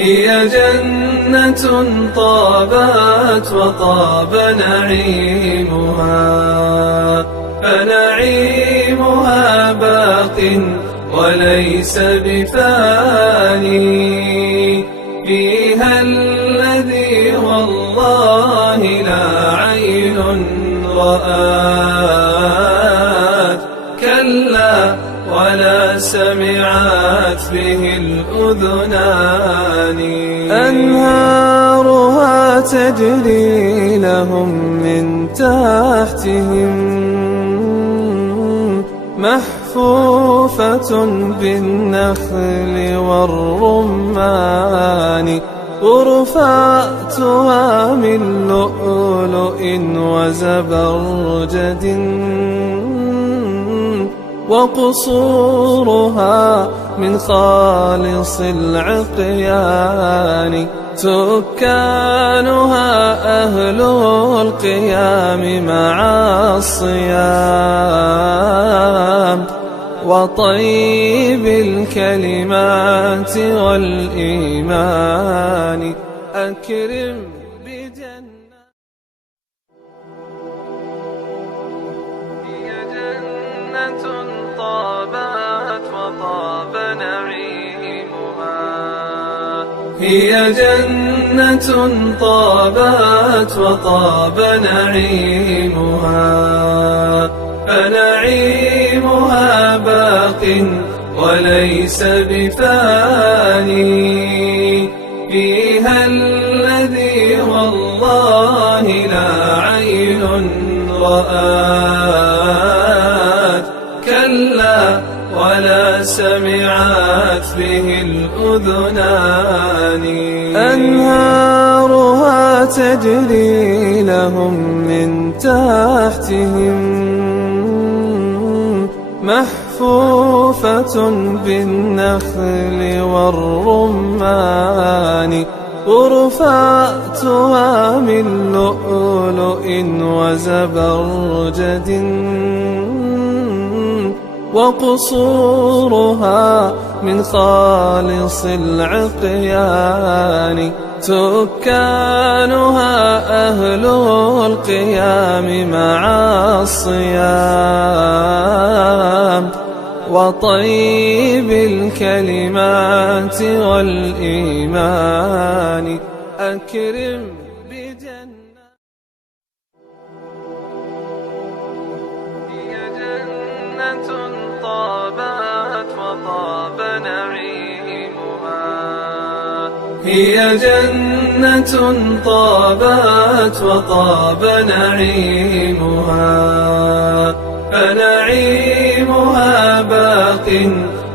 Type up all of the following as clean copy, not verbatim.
هي جنة طابت وطاب نعيمها، فنعيمها باق وليس بفاني. فيها الذي والله لا عين رآت، كلا ولا سمعت به الأذنان. أنهارها تجري لهم من تحتهم، محفوفة بالنخل والرمان. غرفاتها من لؤلؤ وزبرجد، وقصورها من خالص العقيان. سكانها أهل القيام مع الصيام، وطيب الكلمات والإيمان. أكرم بجنة هي جنة طابت وطاب نعيمها، هي جنة طابت وطاب نعيمها، فنعيمها باق وليس بفاني. فيها الذي والله لا عين رآت، كلا ولا سمعت به الأذنان. أنهارها تجري لهم من تحتهم، محفوفة بالنخل والرمان. غرفاتها من لؤلؤ وزبرجد، وقصورها من خالص العقيان. سكانها أهل القيام مع الصيام، وطيب الكلمات والإيمان. أكرم بجنة هي جنة طابت وطاب نعيمها، هي جنة طابت وطاب نعيمها، فنعيمها باق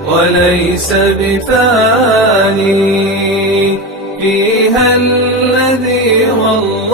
وليس بفاني. فيها الذي والله